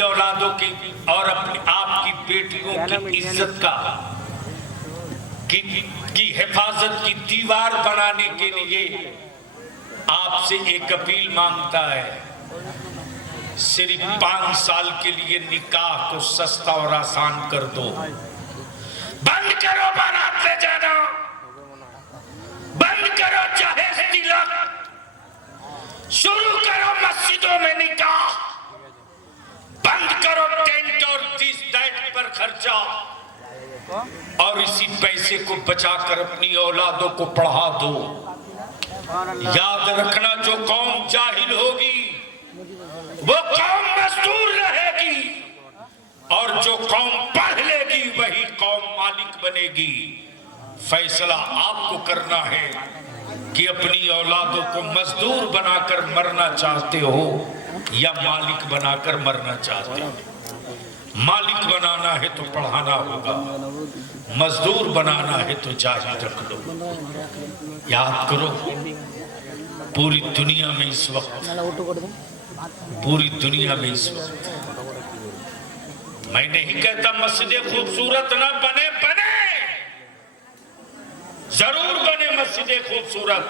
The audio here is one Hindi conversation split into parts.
आपकी औलादों की और अपनी आपकी बेटियों की इज्जत का की हिफाजत की दीवार बनाने के लिए आपसे एक अपील मांगता है। सिर्फ 5 साल के लिए निकाह को सस्ता और आसान कर दो। बंद करो बारात ले जाना, बंद करो जहेज तिलक, शुरू करो मस्जिदों में निकाह, बंद करो टेंट और 30 दैट पर खर्चा, और इसी पैसे को बचाकर अपनी औलादों को पढ़ा दो। याद रखना, जो कौम जाहिल होगी वो कौम मजदूर रहेगी, और जो कौम पढ़ लेगी वही कौम मालिक बनेगी। फैसला आपको करना है कि अपनी औलादों को मजदूर बनाकर मरना चाहते हो या मालिक बनाकर मरना चाहते हो। मालिक बनाना है तो पढ़ाना होगा, मजदूर बनाना है तो जाहिल रख लो। याद करो, पूरी दुनिया में इस वक्त मैं नहीं कहता मस्जिदें खूबसूरत ना बने, जरूर बने मस्जिदें खूबसूरत,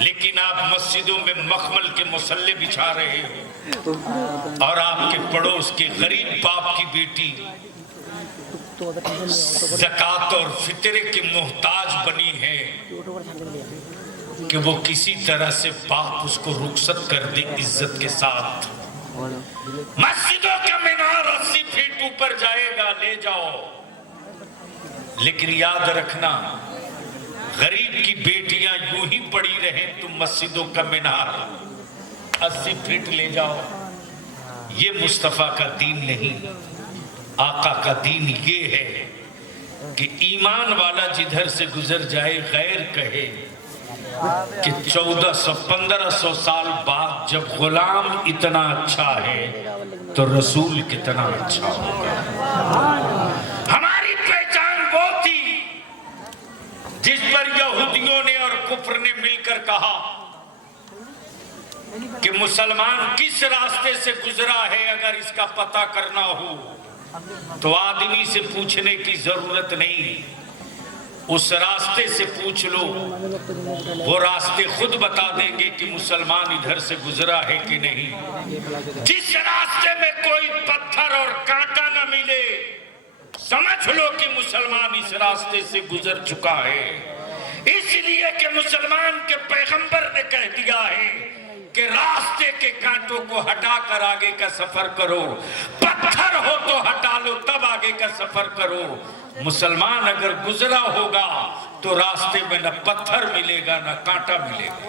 लेकिन आप मस्जिदों में मखमल के मुसल्ले बिछा रहे हो और आपके पड़ोस के गरीब बाप की बेटी ज़कात और फितरे के मोहताज बनी है कि वो किसी तरह से बाप उसको रुखसत कर दे इज्जत के साथ। मस्जिदों का मीनार 80 फीट ऊपर जाएगा, ले जाओ, लेकिन याद रखना, गरीब की बेटियां यूं ही पड़ी रहें, तुम मस्जिदों का मीनार 80 फीट ले जाओ। ये मुस्तफा का दीन नहीं, आका का दीन ये है कि ईमान वाला जिधर से गुजर जाए गैर कहे कि 1400-1500 साल बाद जब गुलाम इतना अच्छा है तो रसूल कितना अच्छा होगा। हमारी पहचान वो थी जिस पर यहूदियों ने और कुफ्र ने मिलकर कहा कि मुसलमान किस रास्ते से गुजरा है, अगर इसका पता करना हो तो आदमी से पूछने की जरूरत नहीं, उस रास्ते से पूछ लो, वो रास्ते खुद बता देंगे कि मुसलमान इधर से गुजरा है कि नहीं। जिस रास्ते में कोई पत्थर और कांटा न मिले, समझ लो कि मुसलमान इस रास्ते से गुजर चुका है। इसलिए कि मुसलमान के पैगंबर ने कह दिया है कि रास्ते के कांटों को हटाकर आगे का सफर करो, पत्थर हो तो हटा लो तब आगे का सफर करो। मुसलमान अगर गुजरा होगा तो रास्ते में न पत्थर मिलेगा न कांटा मिलेगा।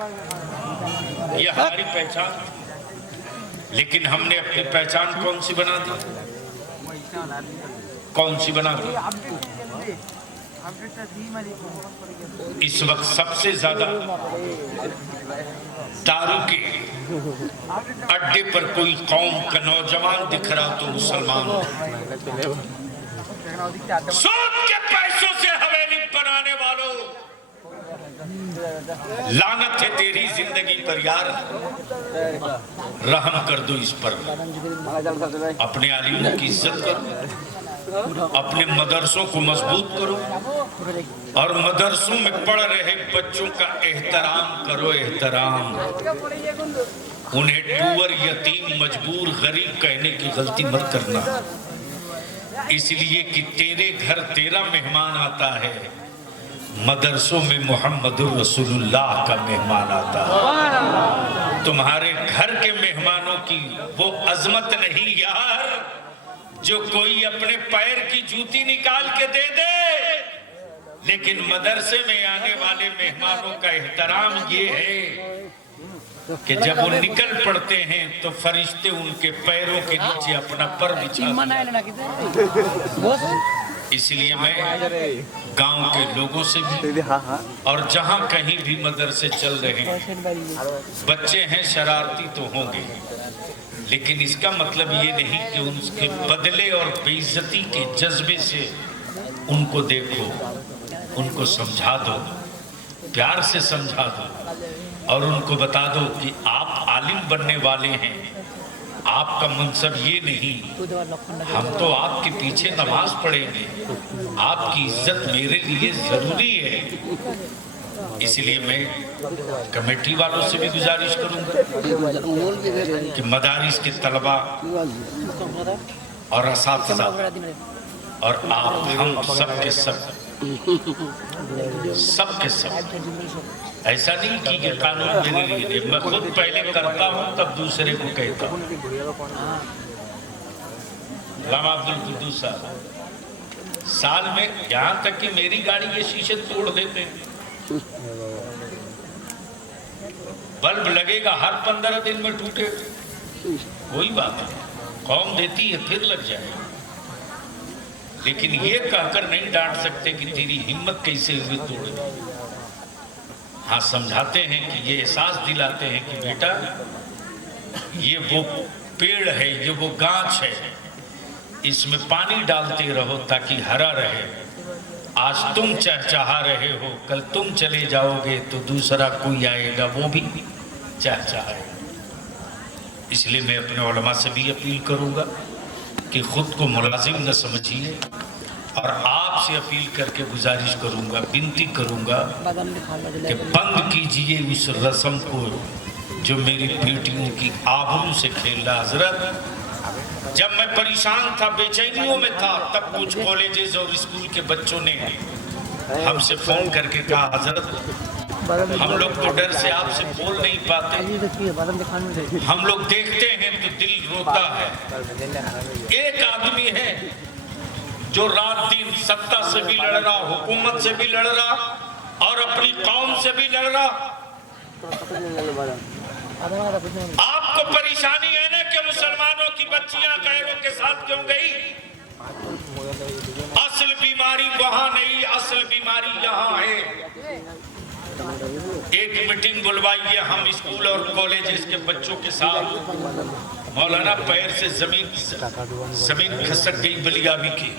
यह हमारी पहचान। लेकिन हमने अपनी पहचान कौन सी बना दी? कौन सी बना दी? इस वक्त सबसे ज्यादा दारू के अड्डे पर कोई कौम का नौजवान दिख रहा तो मुसलमान। सूद के पैसों से हवेली बनाने वालों, लानत है तेरी जिंदगी पर यार, रहम कर दो इस पर। अपने आलिमों की इज्जत करो, अपने मदरसों को मजबूत करो और मदरसों में पढ़ रहे बच्चों का एहतराम करो। एहतराम, उन्हें टूअर, यतीम, मजबूर, गरीब कहने की गलती मत करना, इसलिए कि तेरे घर तेरा मेहमान आता है, मदरसों में मोहम्मदुर रसूलुल्लाह का मेहमान आता है। तुम्हारे घर के मेहमानों की वो अजमत नहीं यार जो कोई अपने पैर की जूती निकाल के दे दे, लेकिन मदरसे में आने वाले मेहमानों का एहतराम ये है कि जब वो निकल पड़ते हैं तो फरिश्ते उनके पैरों के नीचे अपना पर बिछाते। इसलिए मैं गांव के लोगों से भी और जहां कहीं भी मदरसे चल रहे हैं, बच्चे हैं शरारती तो होंगे, लेकिन इसका मतलब ये नहीं कि उनके बदले और बेइज्जती के जज्बे से उनको देखो, उनको समझा दो, प्यार से समझा दो और उनको बता दो कि आप आलिम बनने वाले हैं, आपका मनसब ये नहीं, हम तो आपके पीछे नमाज पढ़ेंगे, आपकी इज्जत मेरे लिए जरूरी है। इसलिए मैं कमेटी वालों से भी गुजारिश करूंगा कि मदारिस के तलबा और असातिज़ा और आप हम सब के सब ऐसा नहीं कि ये कानून मेरे लिए नहीं, मैं खुद पहले करता हूँ तब दूसरे को कहता हूँ। गुलाम अब्दुल कुद्दूस साहब साल में यहाँ तक कि मेरी गाड़ी के शीशे तोड़ देते हैं। बल्ब लगेगा हर 15 दिन में टूटे, कोई बात नहीं, कौम देती है फिर लग जाए, लेकिन ये कहकर नहीं डांट सकते कि तेरी हिम्मत कैसे हुई तोड़े। हाँ, समझाते हैं कि ये एहसास दिलाते हैं कि बेटा ये वो पेड़ है, ये वो गाछ है, इसमें पानी डालते रहो ताकि हरा रहे। आज तुम चहचहा रहे हो, कल तुम चले जाओगे तो दूसरा कोई आएगा वो भी चहचहाएगा। इसलिए मैं अपने उलमा से भी अपील करूंगा कि खुद को मुलाजिम न समझिए, और आपसे अपील करके गुजारिश करूंगा, विनती करूंगा कि बंद कीजिए उस रस्म को जो मेरी बेटियों की आबरू से खेल रहा। हजरत, जब मैं परेशान था, बेचैनियों में था, तब कुछ कॉलेजेस और स्कूल के बच्चों ने हमसे फोन करके कहा, हजरत हम लोग तो डर से आपसे बोल नहीं पाते, हम लोग देखते हैं तो दिल रोता है। एक आदमी है जो रात दिन सत्ता से भी लड़ रहा, हुकूमत से भी लड़ रहा और अपनी कौम से भी लड़ रहा। आपको परेशानी है ना कि मुसलमानों की बच्चियां गैरों के साथ क्यों गई? असल बीमारी वहां नहीं, असल बीमारी यहाँ है। एक मीटिंग बुलवाइए हम स्कूल और कॉलेजेस के बच्चों के साथ। मौलाना पैर से जमीन खसक गई बलियाबी की।